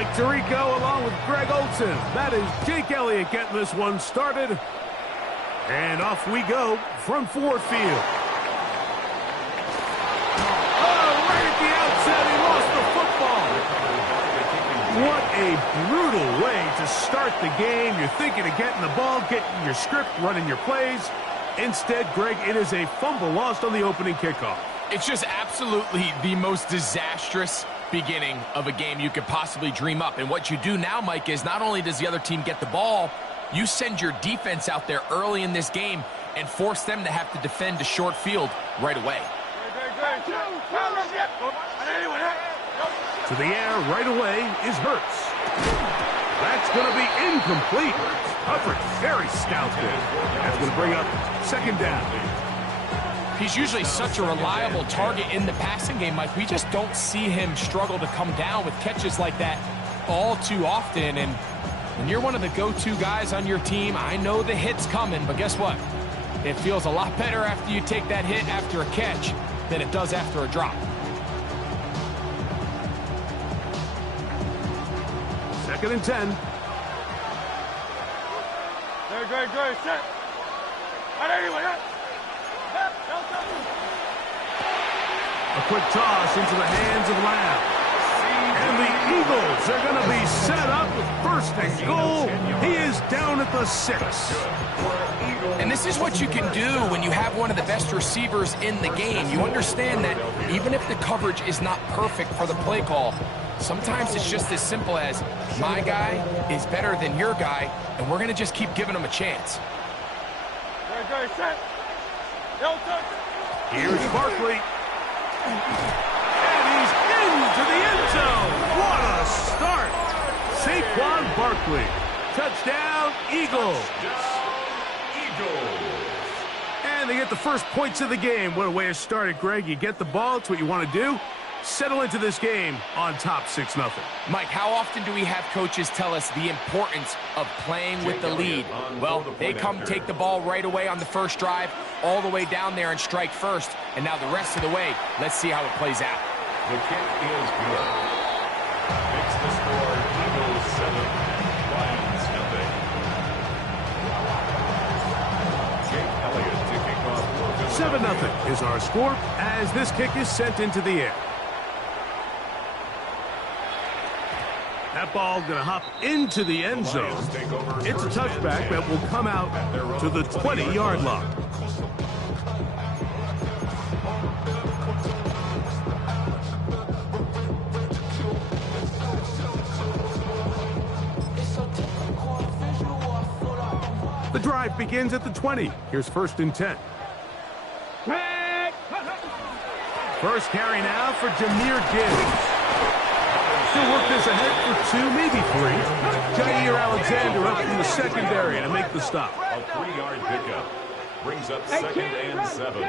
Mike Tirico along with Greg Olson. That is Jake Elliott getting this one started. And off we go from Ford Field. Oh, right at the outset, he lost the football. What a brutal way to start the game. You're thinking of getting the ball, getting your script, running your plays. Instead, Greg, it is a fumble lost on the opening kickoff. It's just absolutely the most disastrous beginning of a game you could possibly dream up. And what you do now, Mike, is not only does the other team get the ball, you send your defense out there early in this game and force them to have to defend a short field right away. To the air right away is Hurts. That's going to be incomplete. Coverage very stout there. That's going to bring up second down. He's usually such a reliable target in the passing game, Mike. We just don't see him struggle to come down with catches like that all too often. And when you're one of the go-to guys on your team, I know the hit's coming, but guess what? It feels a lot better after you take that hit after a catch than it does after a drop. Second and 10. Good, set. A quick toss into the hands of Lamb. And the Eagles are going to be set up with first and goal. He is down at the 6. And this is what you can do when you have one of the best receivers in the game. You understand that even if the coverage is not perfect for the play call, sometimes it's just as simple as my guy is better than your guy, and we're going to just keep giving him a chance. Here's Barkley. And he's into the end zone. What a start. Saquon Barkley. Touchdown, Eagles. And they get the first points of the game. What a way to start it, Greg. You get the ball. It's what you want to do. Settle into this game on top 6-0. Mike, how often do we have coaches tell us the importance of playing with the lead? Well, they come take the ball right away on the first drive, all the way down there and strike first. And now the rest of the way, let's see how it plays out. The kick is good. Makes the score Eagles 7, Lions nothing. Jake Elliott to kick off. 7-0 is our score as this kick is sent into the air. That ball going to hop into the end zone. It's a touchback that will come out to the 20-yard line. The drive begins at the 20. Here's first and 10. First carry now for Jahmyr Gibbs. He'll work this ahead for 2, maybe 3. Jair Alexander up from the secondary to make the stop. A 3-yard pickup brings up second and 7.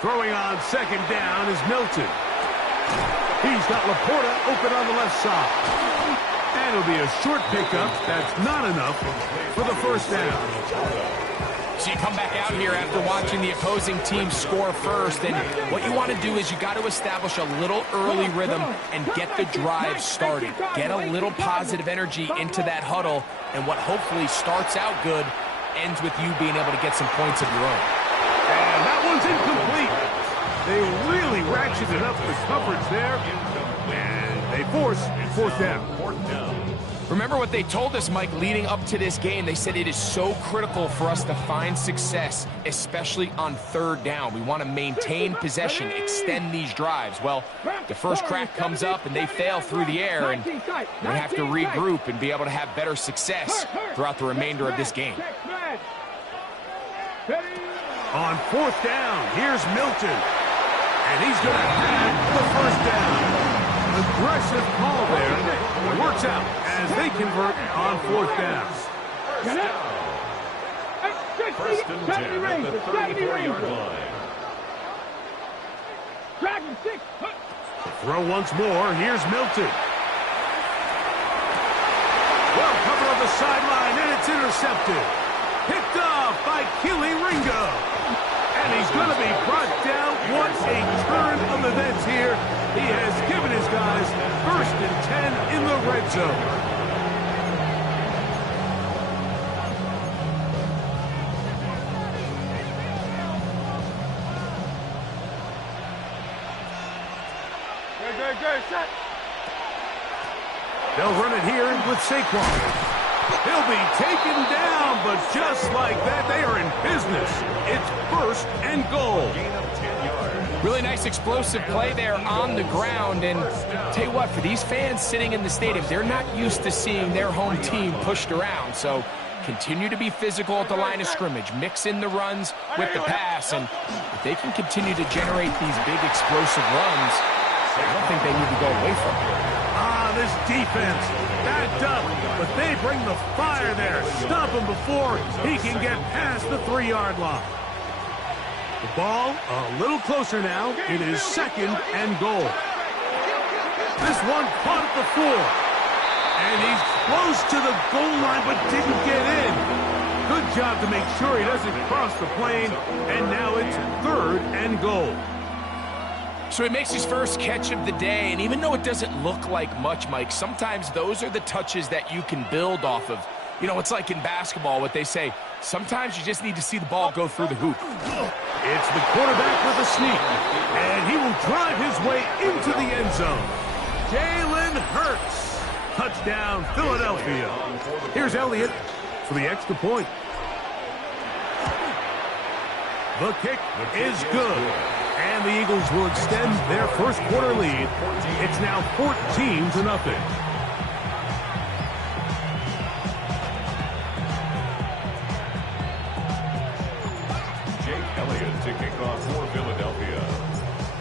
Throwing on second down is Milton. He's got Laporta open on the left side. And it'll be a short pickup. That's not enough for the first down. So you come back out here after watching the opposing team score first, and what you want to do is you got to establish a little early rhythm and get the drive started. Get a little positive energy into that huddle, and what hopefully starts out good ends with you being able to get some points of your own. And that one's incomplete. They really ratcheted up the coverage there, and they force fourth down. Remember what they told us, Mike, leading up to this game. They said it is so critical for us to find success, especially on third down. We want to maintain possession, extend these drives. Well, the first crack comes up and they fail through the air, and they have to regroup and be able to have better success throughout the remainder of this game. On fourth down, here's Milton. And he's going to have the first down. Aggressive call there. It works out as they convert on fourth down. First and 10 at the 34-yard line. Throw once more. Here's Milton. Well, cover on the sideline, and it's intercepted. Picked off by Keely Ringo. And he's going to be brought down. What a turn of events here. He has given his guys zone. Good, set. They'll run it here with Saquon. He'll be taken down, but just like that, they are in business. It's 1st and goal. Gain of 10 yards. Really nice explosive play there on the ground. And tell you what, for these fans sitting in the stadium, they're not used to seeing their home team pushed around. So continue to be physical at the line of scrimmage. Mix in the runs with the pass. And if they can continue to generate these big explosive runs, I don't think they need to go away from it. This defense, backed up, but they bring the fire there. Stop him before he can get past the 3-yard line. The ball a little closer now. It is 2nd and goal. This one caught at the 4. And he's close to the goal line, but didn't get in. Good job to make sure he doesn't cross the plane. And now it's 3rd and goal. So he makes his first catch of the day, and even though it doesn't look like much, Mike, sometimes those are the touches that you can build off of. You know, it's like in basketball, what they say, sometimes you just need to see the ball go through the hoop. It's the quarterback with a sneak, and he will drive his way into the end zone. Jalen Hurts. Touchdown, Philadelphia. Here's Elliott for the extra point. The kick is good. And the Eagles will extend their first quarter lead. It's now 14-0. Jake Elliott to kick off for Philadelphia.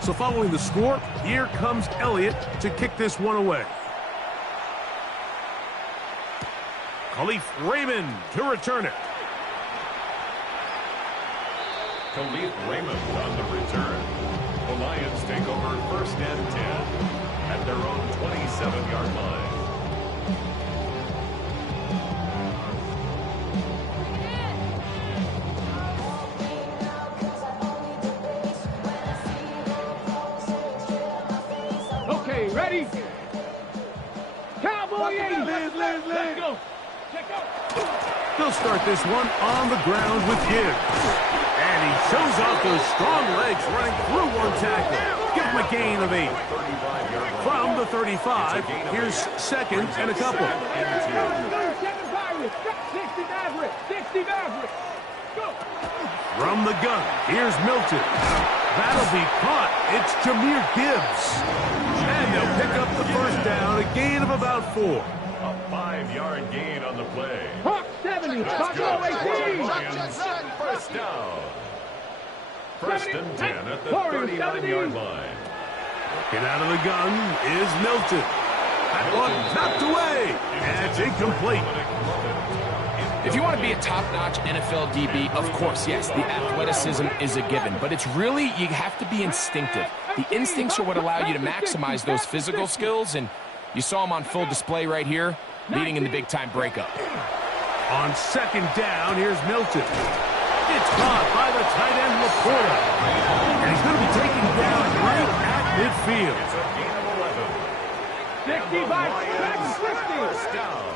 So following the score, here comes Elliott to kick this one away. Khalif Raymond to return it. Khalif Raymond on the return. The Lions take over 1st and 10 at their own 27-yard line. Okay, ready? Cowboy 80. Let's go. They'll start this one on the ground with Gibbs. And he shows off those strong legs running through one tackle. Give him a gain of 8. From the 35, here's 2nd and a couple. 60 Maverick. Go. From the gun, here's Milton. That'll be caught. It's Jahmyr Gibbs. And they'll pick up the 1st down, a gain of about 4. A 5-yard gain on the play. Hawk 70. Buffalo 18. Lions, 1st down. 1st and 10 at the 39-yard line. Get out of the gun is Milton. That one knocked away. And it's incomplete. If you want to be a top-notch NFL DB, of course, yes, the athleticism is a given. But it's really, you have to be instinctive. The instincts are what allow you to maximize those physical skills. And you saw him on full display right here, leading in the big-time breakup. On 2nd down, here's Milton. It's caught by the tight end, Laporta. And he's going to be taken down right at midfield. It's a gain of 11. 65, 1st down.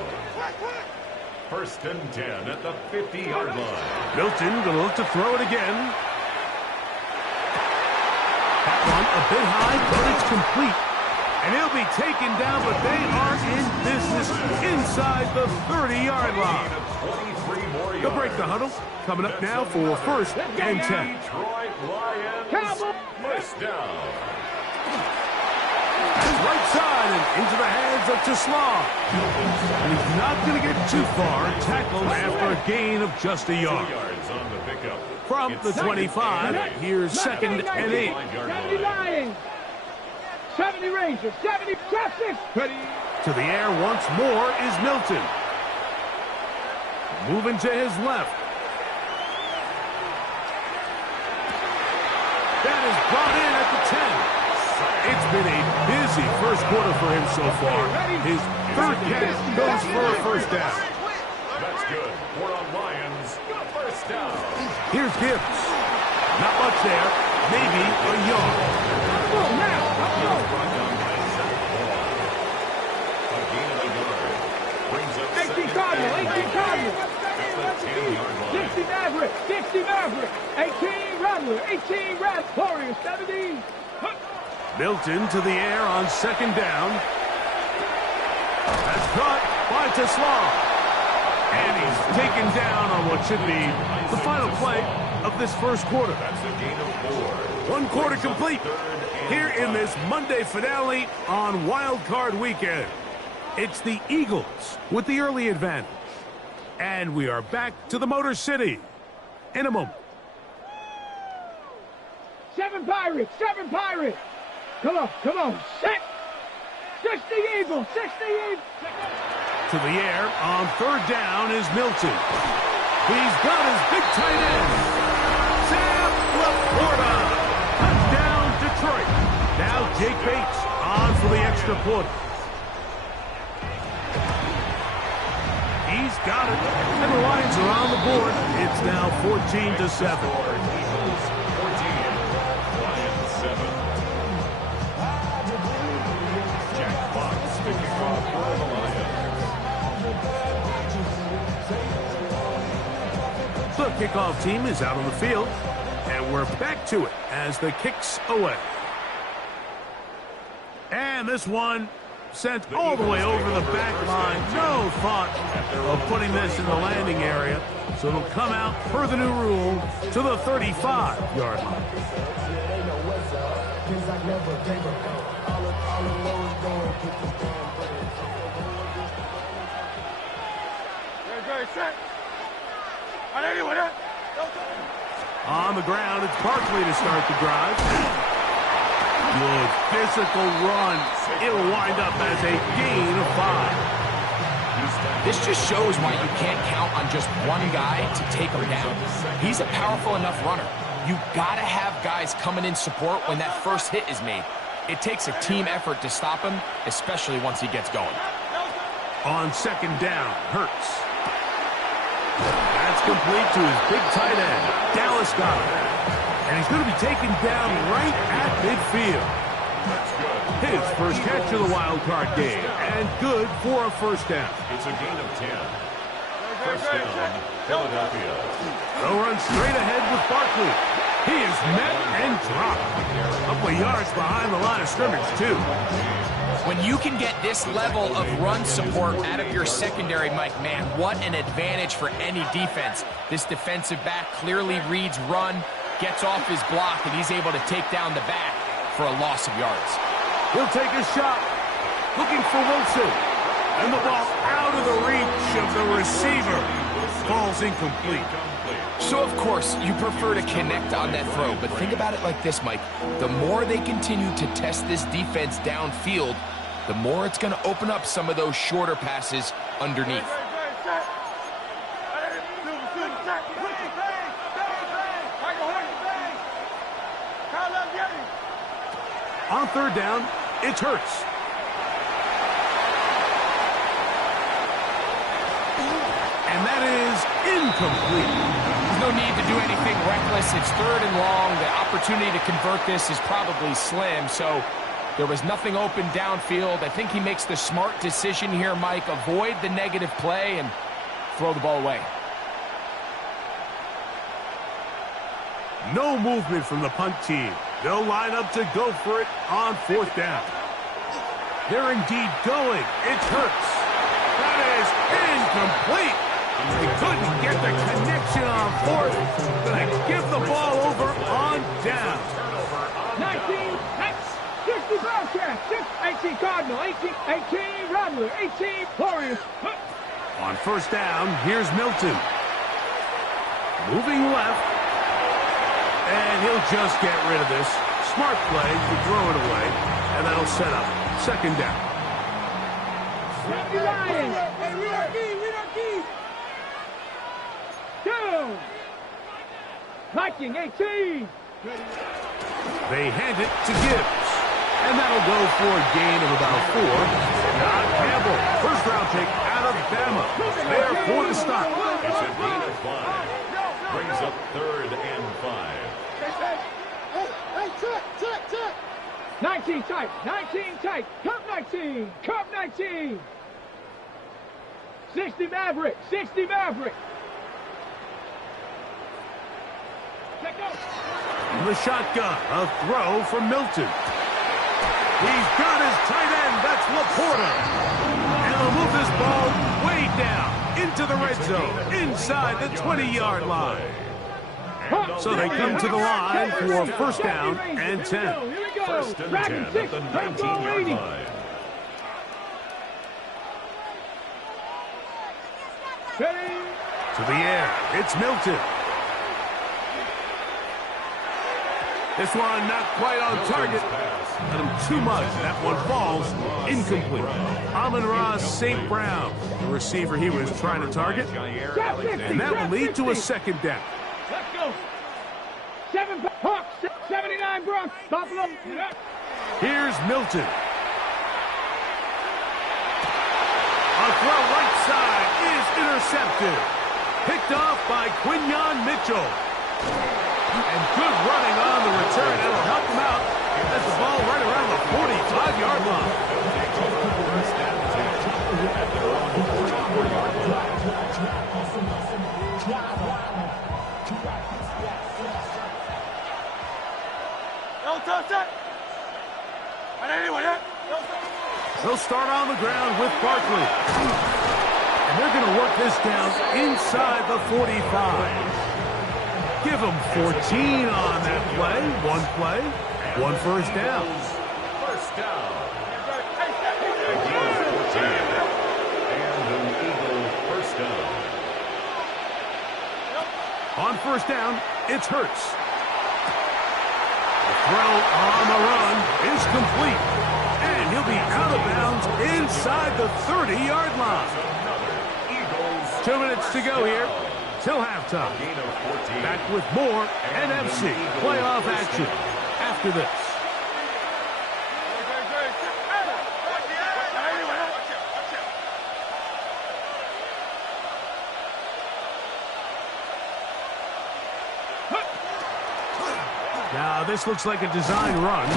1st and 10 at the 50-yard line. Milton going to look to throw it again. That one a bit high, but it's complete. And he'll be taken down, but they are in business inside the 30-yard line. They'll break the huddle. Coming up now for 1st and 10. Detroit Lions, 1st down. That's right side and into the hands of Tesla. And he's not going to get too far. Tackled after a gain of just a yard. 2 yards on the pickup. From the 25, here's 2nd and 8. 70 Lions. 70 Rangers. 70 traffic. Ready. To the air once more is Milton. Moving to his left. That is brought in at the 10. It's been a busy first quarter for him so far. His 3rd catch goes for a 1st down. That's good. For the Lions, 1st down. Here's Gibbs. Not much there. Maybe a yard. Now. Brought down by 7 ball. A gain of a yard. 10-yard line. 60 Maverick, 60 Maverick, 18 Rattler, 18 Rat, Warriors 70. Milton to the air on second down. That's caught by Tesla. And he's taken down on what should be the final play of this first quarter. That's a gain of 4. One quarter complete here in this Monday finale on Wild Card Weekend. It's the Eagles with the early advantage. And we are back to the Motor City in a moment. 7 Pirates, 7 Pirates. Come on, come on, set. 60 Eagles, 60 Eagles. To the air on third down is Milton. He's got his big tight end, Sam Laporta. Touchdown, Detroit. Now Jake Bates on for the extra point. He's got it. And the Lions are on the board. It's now 14-7. Eagles 14, Lions 7. Jack Fox picking off for the Lions. The kickoff team is out on the field, and we're back to it as the kick's away. And this one sent all the way over the back line. No thought of putting this in the landing area, so it'll come out per the new rule to the 35-yard line. On the ground, it's Barkley to start the drive. Good physical run. It'll wind up as a gain of 5. This just shows why you can't count on just one guy to take him down. He's a powerful enough runner. You gotta have guys coming in support when that first hit is made. It takes a team effort to stop him, especially once he gets going. On second down, Hurts. That's complete to his big tight end, Dallas Goedert. And he's going to be taken down right at midfield. His first catch of the wild card game, and good for a first down. It's a gain of 10. First down, Philadelphia. They'll run straight ahead with Barkley. He is met and dropped. A couple of yards behind the line of scrimmage, too. When you can get this level of run support out of your secondary, Mike, man, what an advantage for any defense. This defensive back clearly reads run, gets off his block, and he's able to take down the back for a loss of yards. He'll take a shot, looking for Wilson. And the ball out of the reach of the receiver. Falls incomplete. So, of course, you prefer to connect on that throw, but think about it like this, Mike. The more they continue to test this defense downfield, the more it's going to open up some of those shorter passes underneath. On third down, it's Hurts. And that is incomplete. There's no need to do anything reckless. It's third and long. The opportunity to convert this is probably slim, so there was nothing open downfield. I think he makes the smart decision here, Mike. Avoid the negative play and throw the ball away. No movement from the punt team. They'll line up to go for it on fourth down. They're indeed going. It's Hurts. That is incomplete. They couldn't get the connection on fourth. They give the ball over on down. 19, 60 Bobcats, 18 Cardinal, 18 Rattler, 18 Warriors. On first down, here's Milton. Moving left. And he'll just get rid of this. Smart play to throw it away. And that'll set up second down. Lions. Two. Viking, 18. They hand it to Gibbs. And that'll go for a gain of about 4. Don Campbell, first round pick out of Bama. There for the stop. It's a gain of 5. Brings up third and 5. 19 tight, 19 tight, Cup 19, Cup 19. 60 Maverick, 60 Maverick. In the shotgun, a throw from Milton. He's got his tight end. That's Laporta. And they'll move this ball way down into the red zone, inside the 20-yard line. So they come to the line for first down and 10. First and 10 at the 19-yard line. To the air, it's Milton. This one not quite on target. Let him too much. That one falls incomplete. Amon-Ra St. Brown, the receiver he was trying to target. And that will lead to a second down. Let's go. 79 Bronx. Buffalo. Here's Milton. A throw right side is intercepted. Picked off by Quinyon Mitchell. And good running on the return. That'll help him out. That's the ball right around the 45-yard line. They'll start on the ground with Barkley. And they're going to work this down inside the 45. Give them 14 on that play. One first down. First down. And an Eagle first down. On first down, it's Hurts. The throw on the run is complete. And he'll be out of bounds inside the 30-yard line. 2 minutes to go here till halftime. Back with more NFC playoff action after this. Now this looks like a design run.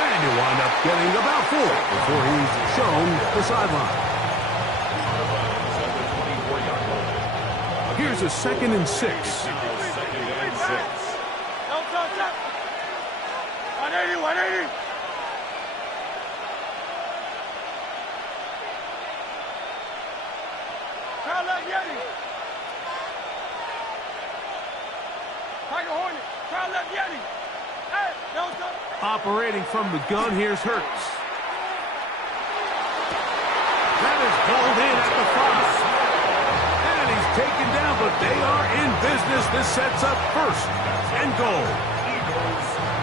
And he'll wind up getting about 4 before he's shown the sideline. Here's a 2nd and 6. 2nd and 6. 180. Try left Yeti. Tiger Hornet. Try left Yeti. Hey, Operating from the gun, here's Hurts. That is pulled in at the 5. And he's taken down, but they are in business. This sets up first and goal.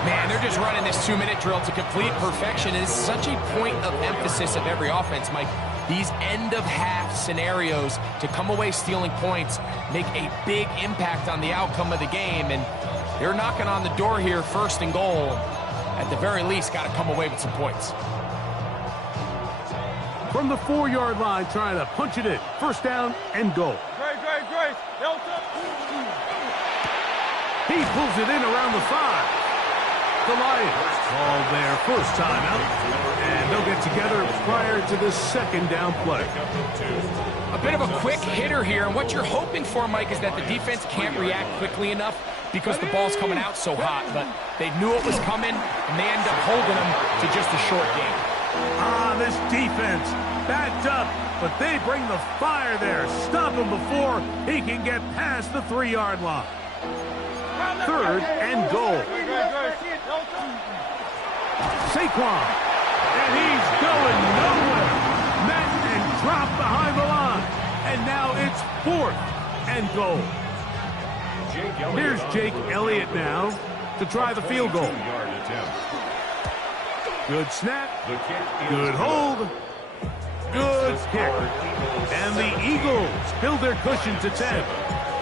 Man, they're just running this 2-minute drill to complete perfection. It's such a point of emphasis of every offense, Mike. These end-of-half scenarios to come away stealing points make a big impact on the outcome of the game, and they're knocking on the door here, first and goal. At the very least, got to come away with some points. From the 4-yard line, trying to punch it in. First down and goal. Grace. Delta. He pulls it in around the 5. The Lions call their first timeout, and they'll get together prior to the second down play. A bit of a quick hitter here, and what you're hoping for, Mike, is that the defense can't react quickly enough because the ball's coming out so hot, but they knew it was coming, and they end up holding them to just a short game. This defense backed up, but they bring the fire there. Stop him before he can get past the 3-yard line. 3rd and goal. Saquon, and he's going nowhere. Met and dropped behind the line. And now it's 4th and goal. Here's Jake Elliott now to try the field goal. Good snap, good hold, good kick. And the Eagles build their cushion to 10.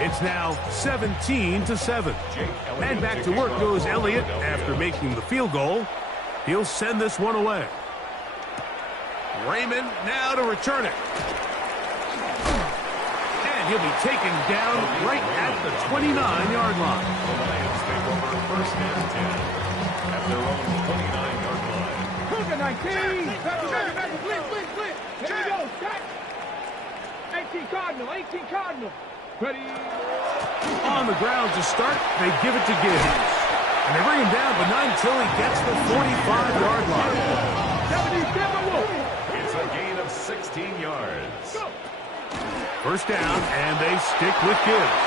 It's now 17-7. And back to work goes Elliott after making the field goal. He'll send this one away. Raymond now to return it. And he'll be taken down right at the 29-yard line. The Lions take over first and 10 at their own 29-yard line. Cougar 19. Blitz. Here we go. 18 Cardinal. Ready. On the ground to start, they give it to Gibbs. And they bring him down, but not until he gets the 45-yard line. It's a gain of 16 yards. First down, and they stick with Gibbs.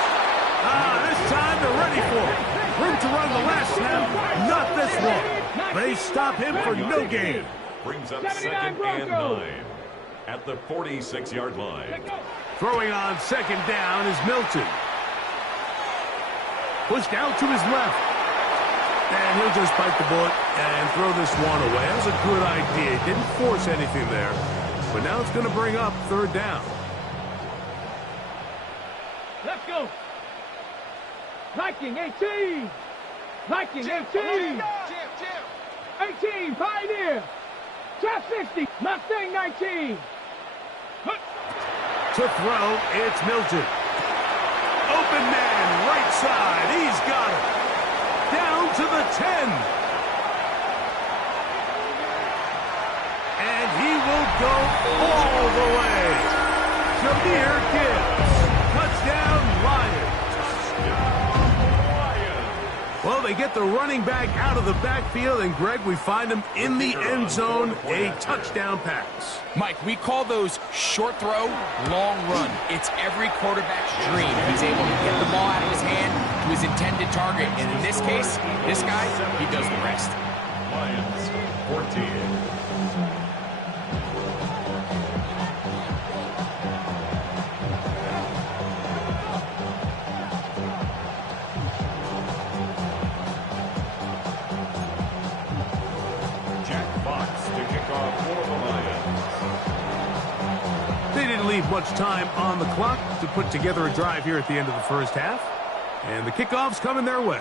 This time they're ready for it. Room to run the last snap, not this one. They stop him for no gain. Brings up second and 9 at the 46-yard line. Throwing on second down is Milton. Pushed out to his left. And he'll just bite the bullet and throw this one away. That was a good idea. Didn't force anything there. But now it's going to bring up third down. Let's go. Viking 18. Viking 18. 18. Pioneer. Trap 60. Mustang 19. To throw, it's Milton. Open man, right side. He's got it. Down to the 10. And he will go all the way. Jameer Gibbs. Touchdown, Lions. Well, they get the running back out of the backfield, and Greg, we find him in the end zone, a touchdown pass. Mike, we call those short throw, long run. It's every quarterback's dream. He's able to get the ball out of his hand to his intended target. And in this case, this guy, he does the rest. Lions 14. Leave much time on the clock to put together a drive here at the end of the first half. And the kickoff's coming their way.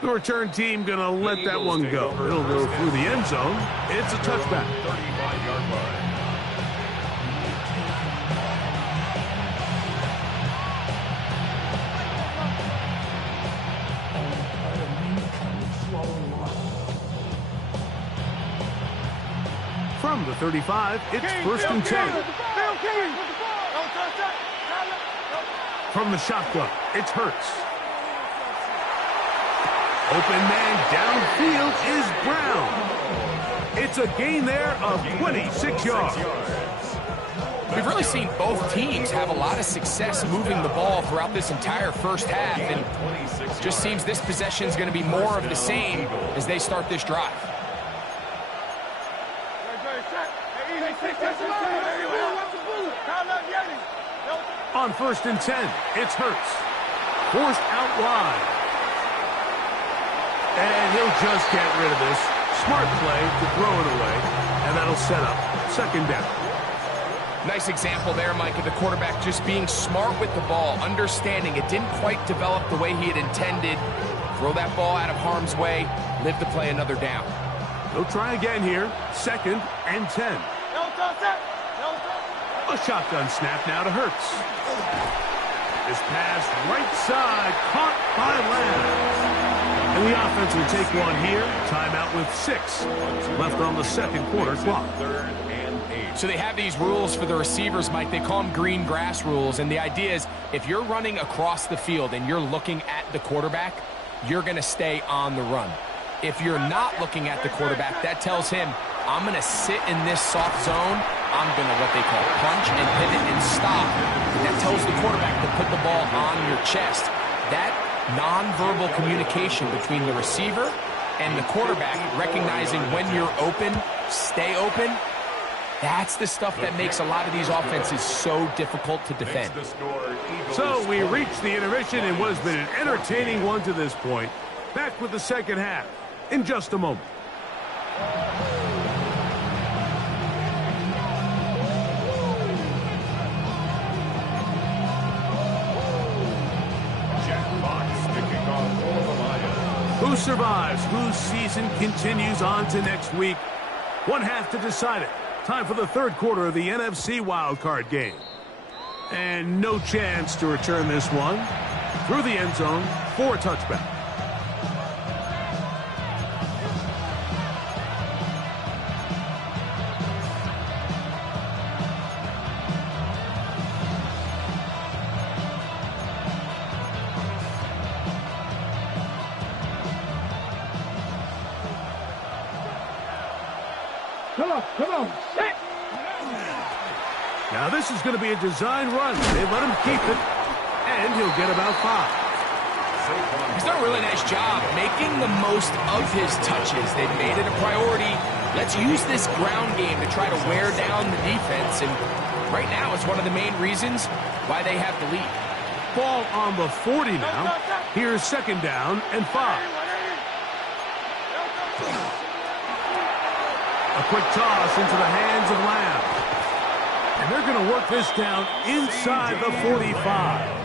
The return team going to let that one go. It'll go through the end zone. It's a touchback. 35-yard line. From the 35, it's first and 10. From the shotgun, it's Hurts. Open man downfield is Brown. It's a gain there of 26 yards. We've really seen both teams have a lot of success moving the ball throughout this entire first half, and it just seems this possession is going to be more of the same as they start this drive. On first and 10, it's Hurts. Forced out wide. And he'll just get rid of this. Smart play to throw it away, and that'll set up second down. Nice example there, Mike, of the quarterback just being smart with the ball, understanding it didn't quite develop the way he had intended. Throw that ball out of harm's way, live to play another down. They'll try again here, second and 10. A shotgun snap now to Hurts. This pass right side, caught by Lamb. And the offense will take one here. Timeout with 6 left on the second quarter clock. So they have these rules for the receivers, Mike. They call them green grass rules. And the idea is if you're running across the field and you're looking at the quarterback, you're going to stay on the run. If you're not looking at the quarterback, that tells him, I'm going to sit in this soft zone. I'm going to what they call punch and pivot and stop. And that tells the quarterback to put the ball on your chest. That nonverbal communication between the receiver and the quarterback, recognizing when you're open, stay open, that's the stuff that makes a lot of these offenses so difficult to defend. So we reach the intermission in what has been an entertaining one to this point. Back with the second half in just a moment. Who survives? Whose season continues on to next week? One half to decide it. Time for the third quarter of the NFC wildcard game. And no chance to return this one. Through the end zone for a touchback. come on, set. Now this is going to be a design run. They let him keep it, and he'll get about 5. He's done a really nice job making the most of his touches. They've made it a priority. Let's use this ground game to try to wear down the defense, and right now it's one of the main reasons why they have the lead. Ball on the 40 now. Here's 2nd down and 5. A quick toss into the hands of Lamb. And they're going to work this down inside the 45.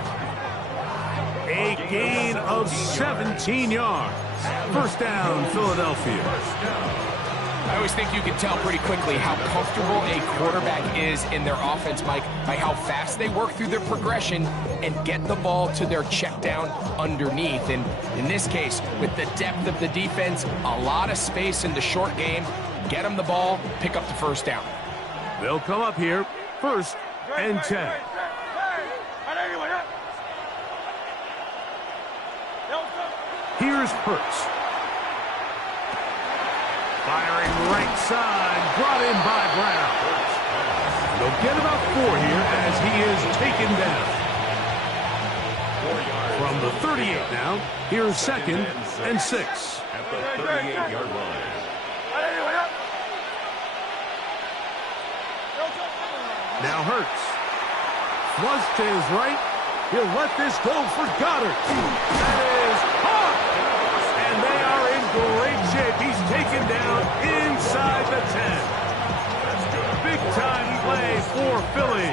A gain of 17 yards. 1st down, Philadelphia. I always think you can tell pretty quickly how comfortable a quarterback is in their offense, Mike, by how fast they work through their progression and get the ball to their check down underneath. And in this case, with the depth of the defense, a lot of space in the short game, get them the ball, pick up the 1st down. They'll come up here, 1st and 10. Here's Hurts. Firing right side, brought in by Brown. They'll get about 4 here as he is taken down. From the 38 now, here's 2nd and 6. At the 38-yard line. Now Hurts. Flush to his right. He'll let this go for Goddard. That is caught. And they are in great shape. He's taken down inside the 10. Big time play for Philly.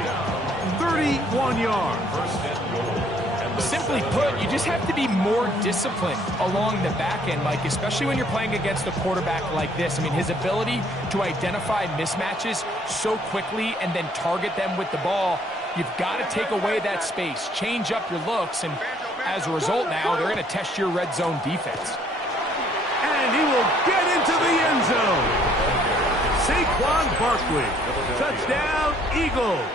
31 yards. Simply put, you just have to be more disciplined along the back end, Mike, especially when you're playing against a quarterback like this. I mean, his ability to identify mismatches so quickly and then target them with the ball, you've got to take away that space, change up your looks, and as a result now, they're going to test your red zone defense. And he will get into the end zone. Saquon Barkley. Touchdown, Eagles.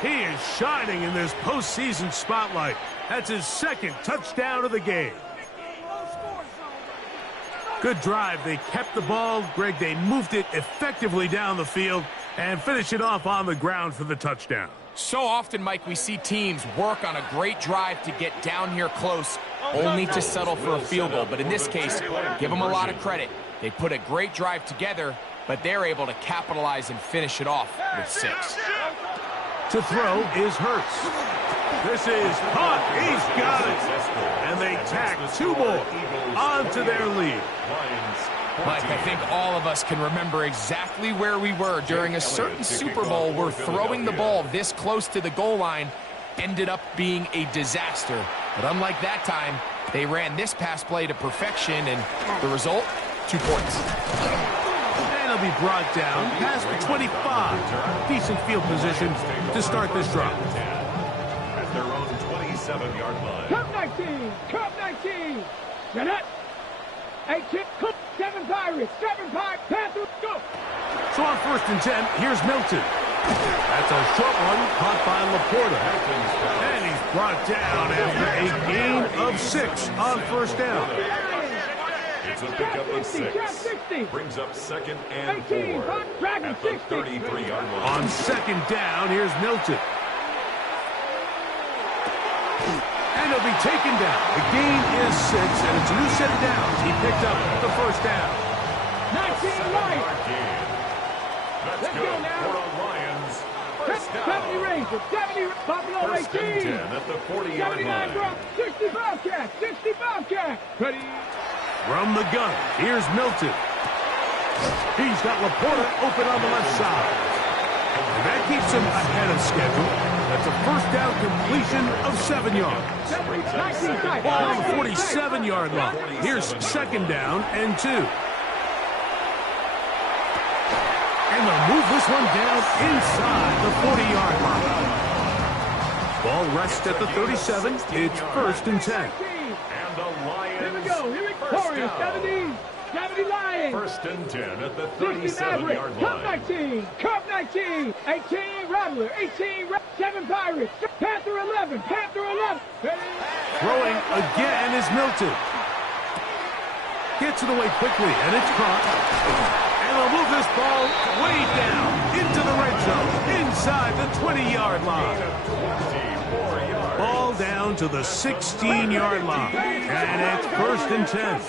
He is shining in this postseason spotlight. That's his 2nd touchdown of the game. Good drive. They kept the ball. Greg, they moved it effectively down the field and finished it off on the ground for the touchdown. So often, Mike, we see teams work on a great drive to get down here close, only to settle for a field goal. But in this case, give them a lot of credit. They put a great drive together, but they're able to capitalize and finish it off with 6. To throw is Hurts. This is caught. He's got it. And they tack 2 more onto their lead. Mike, I think all of us can remember exactly where we were during a certain Super Bowl where throwing the ball this close to the goal line ended up being a disaster. But unlike that time, they ran this pass play to perfection, and the result, 2 points. And he'll be brought down past the 25. Decent field position to start this drive. At their own 27-yard line. Cup 19, Cup 19. Jeanette. 18, 7 Pirates, 7 Pirates, Panthers, go! So on 1st and 10, here's Milton. That's a short one, caught by Laporta. And he's brought down after a gain of 6 on 1st down. It's a pickup of 6. Brings up 2nd and 4 at the 33-yard line. On 2nd down, here's Milton. And he'll be taken down. The gain is 6, and it's a new set of downs. He picked up the 1st down. 19 Lions. Let's go now. Lions. 70 Rangers, 70 Buffalo 18. 10 at the 40-yard 79 line. 65 Cats, 65 Cats. Ready? From the gun, here's Milton. He's got Laporta open on the left side. And that keeps him ahead of schedule. That's a 1st down completion of 7 yards. Ball on the 47-yard line. Here's 2nd down and 2. And they'll move this one down inside the 40-yard line. Ball rests at the 37. It's 1st and 10. And the Lions. Here we go. Here we go. 70 Lions. 1st and 10 at the 60 Maverick. 37-yard Cup line. 19. Cup 19. 18 Rattler. 7 Pirates. Panther 11. Panther 11. Throwing again is Milton. Gets it away quickly, and it's caught. And And they'll move this ball way down into the red zone, inside the 20-yard line. Ball down to the 16-yard line. And it's 1st and 10.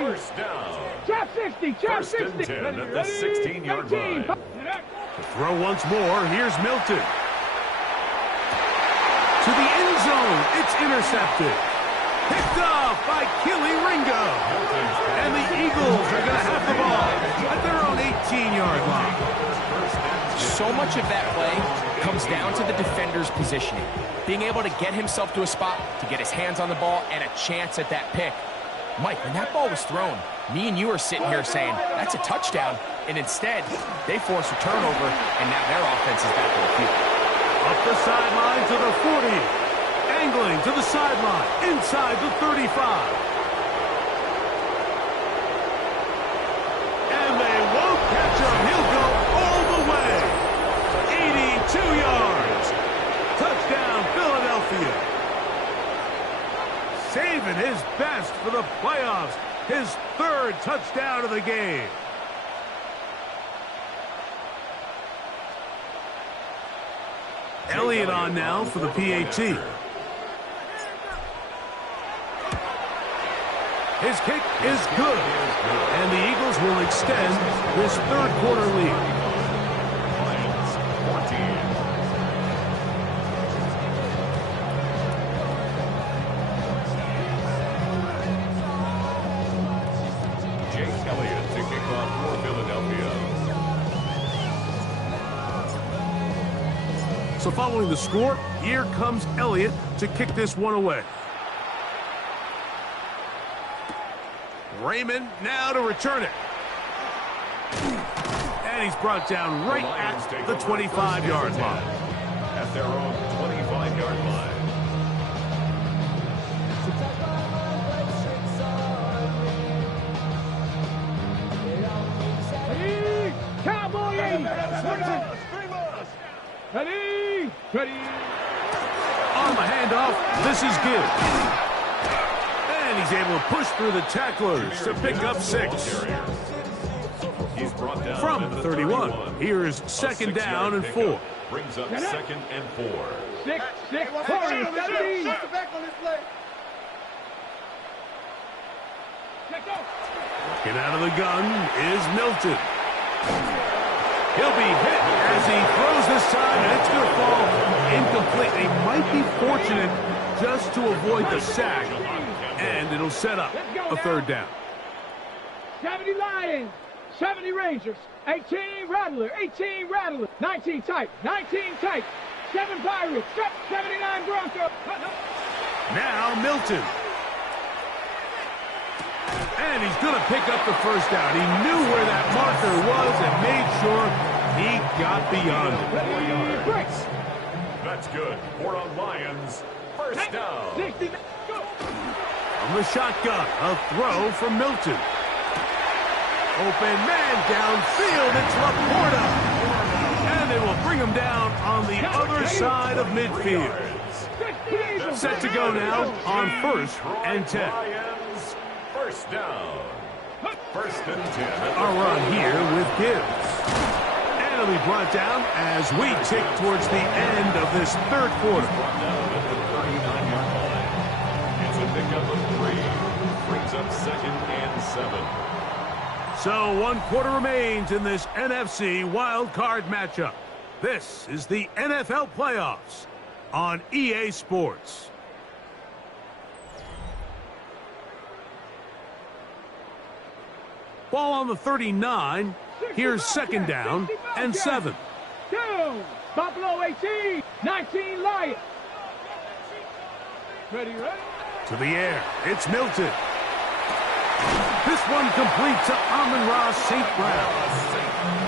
First down. Trap 60, trap 60. First and 10 at the 16-yard line. To throw once more, here's Milton. To the end zone, it's intercepted. Picked off by Keely Ringo. And the Eagles are going to have the ball at their own 18-yard line. So much of that play comes down to the defender's positioning. Being able to get himself to a spot, to get his hands on the ball, and a chance at that pick. Mike, when that ball was thrown, me and you are sitting here saying, that's a touchdown. And instead, they force a turnover, and now their offense is back on the field. Up the sideline to the 40. Angling to the sideline, inside the 35. And they won't catch him. He'll go all the way. 82 yards. Touchdown, Philadelphia. Saving his best for the playoffs. His 3rd touchdown of the game. Elliott on now for the PAT. His kick is good. And the Eagles will extend this 3rd quarter lead. Lions 14. Jake Elliott to kick off for Philadelphia. So following the score, here comes Elliott to kick this one away. Raymond now to return it. And he's brought down right at the 25-yard line. At their own 25-yard line. Ready, Cowboy 80. Ready, ready. On the handoff, this is good. And he's able to push through the tacklers to pick up 6. He's brought down From the 31, here's 2nd down and 4. Brings up 2nd and 4. 6, 6, 4, ready. Get out of the gun is Milton. He'll be hit as he throws this time, and it's going to fall incomplete. They might be fortunate just to avoid the sack, and it'll set up a 3rd down. 70 Lions, 70 Rangers, 18 Rattler, 18 Rattler, 19 Type, 19 Type, 7 Pirates, 79 Broncos. Now Milton. And he's going to pick up the 1st down. He knew where that marker was and made sure he got beyond it. That's good. For a Lions. 1st down. From the shotgun, a throw from Milton. Open man downfield. It's Laporta. And they will bring him down on the other side of midfield. Set to go now on 1st and 10. 1st down. 1st and 10. A run here with Gibbs. And it'll be brought down as we tick towards the end of this 3rd quarter. Brought down at the 39-yard line. It's a pickup of 3. Brings up 2nd and 7. So 1 quarter remains in this NFC wild card matchup. This is the NFL playoffs on EA Sports. Ball on the 39. Here's 2nd down and 7. 2. Buffalo 18. 19 Lions. Ready, ready. To the air. It's Milton. This one complete to Amon-Ra St. Brown.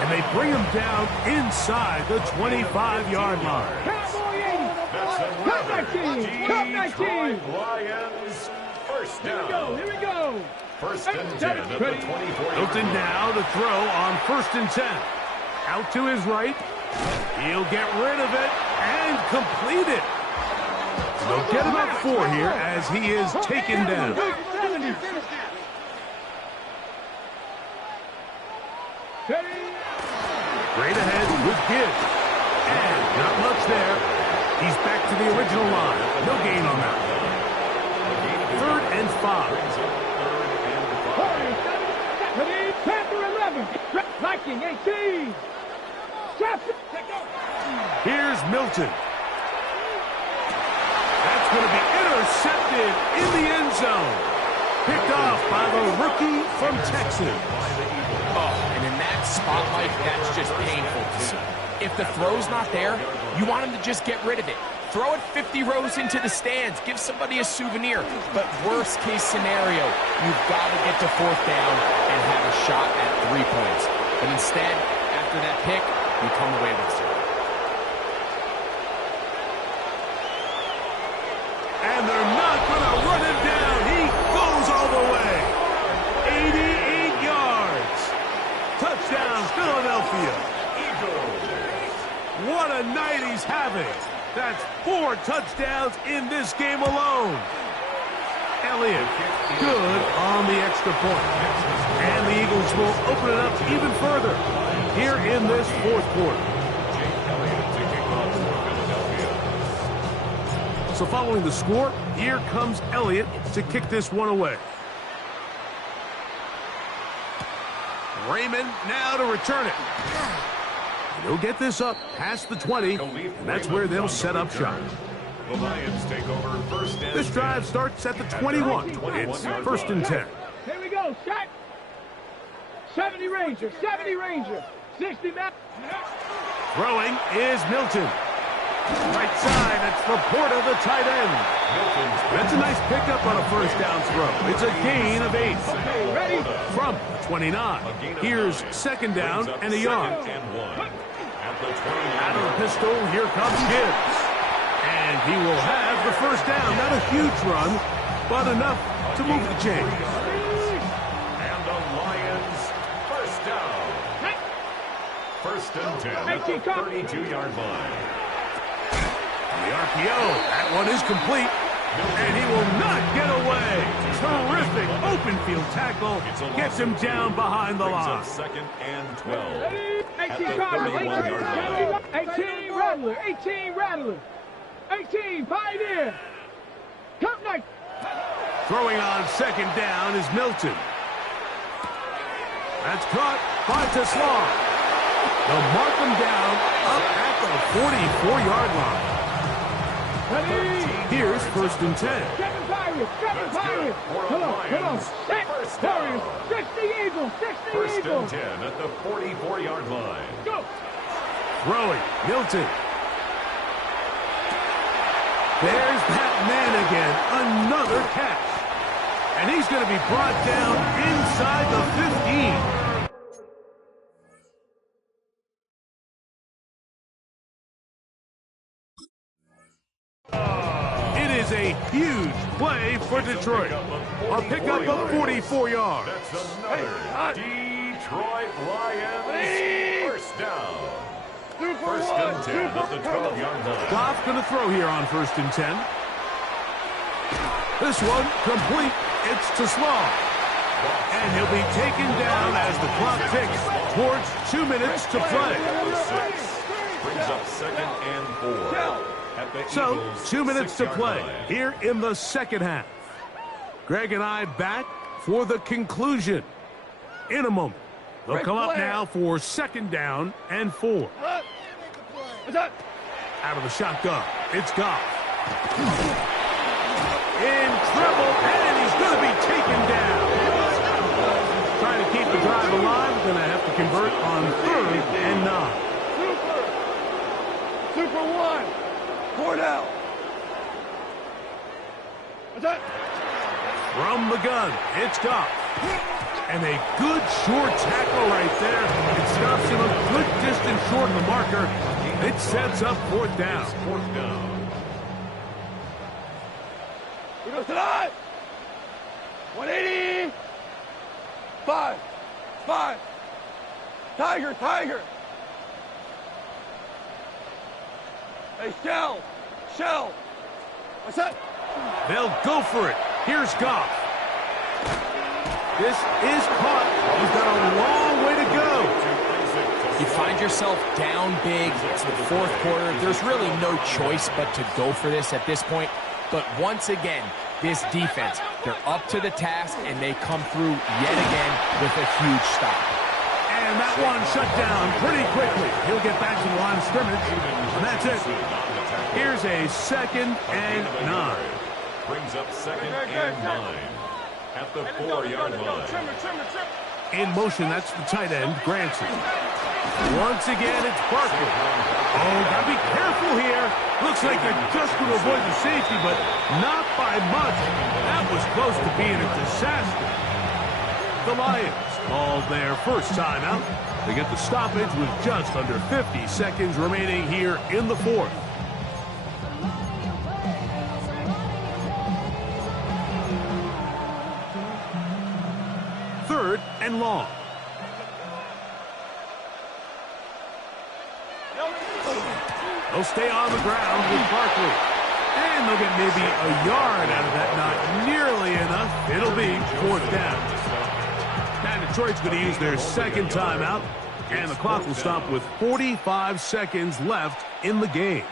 And they bring him down inside the 25-yard line. Cowboy 80. Cup 19. Cup 19. Lions. 1st down. Here we go. 1st and 10 at the 24. Milton now to throw on 1st and 10. Out to his right. He'll get rid of it and complete it. They'll get him up 4 here as he is taken down. 70. Straight ahead with Gibbs. And not much there. He's back to the original line. No gain on that. 3rd and 5. Panther 11. Viking 18. Here's Milton. That's going to be intercepted in the end zone. Picked off by the rookie from Texas. Oh, and in that spotlight, that's just painful to see. If the throw's not there, you want him to just get rid of it. Throw it 50 rows into the stands. Give somebody a souvenir. But worst case scenario, you've got to get to 4th down and have a shot at 3 points. But instead, after that pick, you come away with 0. And they're not going to run him down. He goes all the way. 88 yards. Touchdown, Philadelphia. What a night he's having. That's 4 touchdowns in this game alone. Elliott, good on the extra point. And the Eagles will open it up even further here in this 4th quarter. So following the score, here comes Elliott to kick this one away. Raymond now to return it. He'll get this up past the 20, and that's where they'll set up shop. The Lions take over 1st and This drive starts at the 21. It's 1st and 10. Here we go. Shot. 70 Ranger. 70 Ranger. 60 Matt. Throwing is Milton. Right side, it's Laporta, the tight end. That's a nice pickup on a 1st down throw. It's a gain of 8. Okay, ready? From the 29. Here's 2nd down and a yard. Out of the pistol, here comes Gibbs. And he will have the 1st down. Not a huge run, but enough to move the chains. And the Lions 1st down. 1st and 10 at the 32-yard line. The RPO, that one is complete, and he will not get away. Terrific open field tackle, gets him down behind the line. 2nd and 12. 18 Rattler, 18 Rattler, 18 Pioneer. Come night. Throwing on 2nd down is Milton. That's caught by Teslar. They'll mark him down up at the 44-yard line. Here's 1st and 10. 7 Pirates, 7 Pirates. Come on. 6 Warriors, 60 Eagles, 60 1st Eagles. and 10 at the 44-yard line. Go. Throwing, Milton. There's that man again, another catch. And he's going to be brought down inside the 15. A huge play for Detroit. A pickup of 44 yards. That's another Detroit Lions 1st down. 1st and 10 at the 12-yard line. Goff going to throw here on 1st and 10. This one complete. It's to Slaw. And he'll be taken down as the clock ticks towards 2 minutes to play. Brings up 2nd and 4. So, 2 minutes to play here in the 2nd half. Greg and I back for the conclusion in a moment. They'll come up now for 2nd down and 4. Out of the shotgun, it's Goff. In trouble, and he's going to be taken down. Trying to keep the drive alive, going to have to convert on 3rd and 9. Super 1. 4 down. From the gun, it's Goff. And a good short tackle right there. It stops him a good distance short of the marker. It sets up 4th down. 4th down. We go tonight. 180. 5. Tiger. Hey, Shell. What's that? They'll go for it. Here's Goff. This is caught. He's got a long way to go. You find yourself down big. It's the fourth quarter. There's really no choice but to go for this at this point. But once again, this defense, they're up to the task, and they come through yet again with a huge stop. And that one shut down pretty quickly. He'll get back to the line of scrimmage, and that's it. Here's a 2nd and 9. Brings up 2nd and 9 at the 4-yard line. In motion, that's the tight end, Granson. Once again, it's Barkley. Oh, gotta be careful here. Looks like they're just going to avoid the safety, but not by much. That was close to being a disaster. The Lions called their first timeout. They get the stoppage with just under 50 seconds remaining here in the fourth. Third and long. They'll stay on the ground with Barkley. And they'll get maybe a yard out of that. Not nearly enough. It'll be 4th down. Now Detroit's going to use their 2nd timeout. And the clock will stop with 45 seconds left in the game.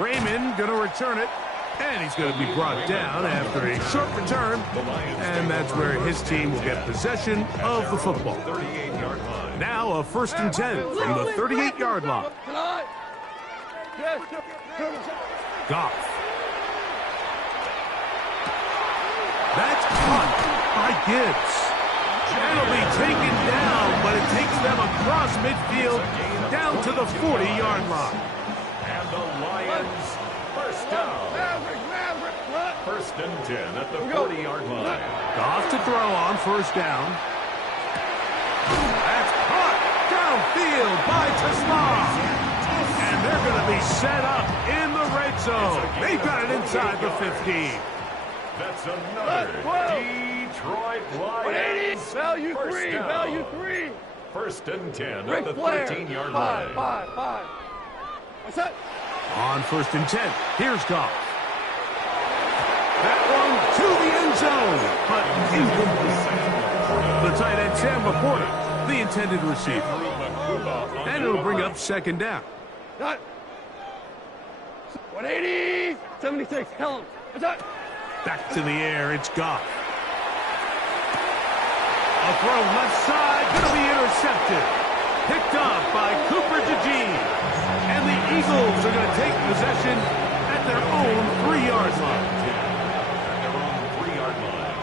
Raymond going to return it. And he's going to be brought down after a short return. And that's where his team will get possession of the football. Now a 1st and 10 from the 38-yard line. Goff. That's caught by Gibbs. That'll be taken down, but it takes them across midfield down to the 40-yard line. And the Lions first down. 1st and 10 at the 40-yard line. Goff to throw on 1st down. That's caught downfield by Tesla. And they're going to be set up in the red zone. They've got it inside the 15. That's another Detroit Lions. Value first 3, down. value 3. 1st and 10 Ric at the Flair. 13-yard 5, line. 5. What's that? On 1st and 10, here's Goff. That one to the end zone, but incomplete. The tight end, Sam Laporta, the intended receiver. And it'll bring up 2nd down. Not 180, 76. Tell him. What's that? Back to the air, it's Goff. A throw left side, going to be intercepted. Picked up by Cooper DeJean. And the Eagles are going to take possession at their own 3-yard line. At their own 3-yard line.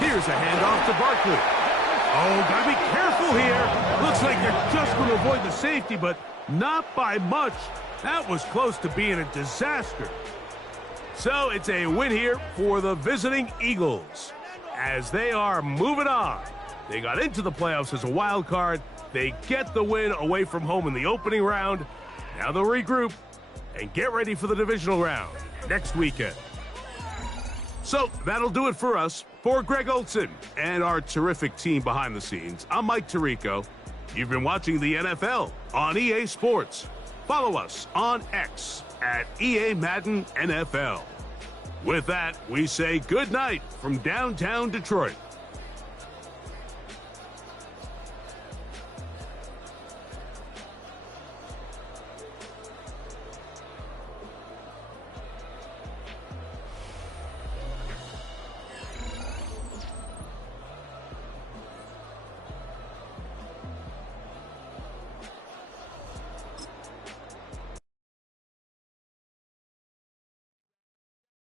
Here's a handoff to Barkley. Oh, got to be careful here. Looks like they're just going to avoid the safety, but not by much. That was close to being a disaster. So it's a win here for the visiting Eagles as they are moving on. They got into the playoffs as a wild card. They get the win away from home in the opening round. Now they'll regroup and get ready for the divisional round next weekend. So that'll do it for us. For Greg Olson and our terrific team behind the scenes, I'm Mike Tirico. You've been watching the NFL on EA Sports. Follow us on X at EA Madden NFL. With that, we say good night from downtown Detroit.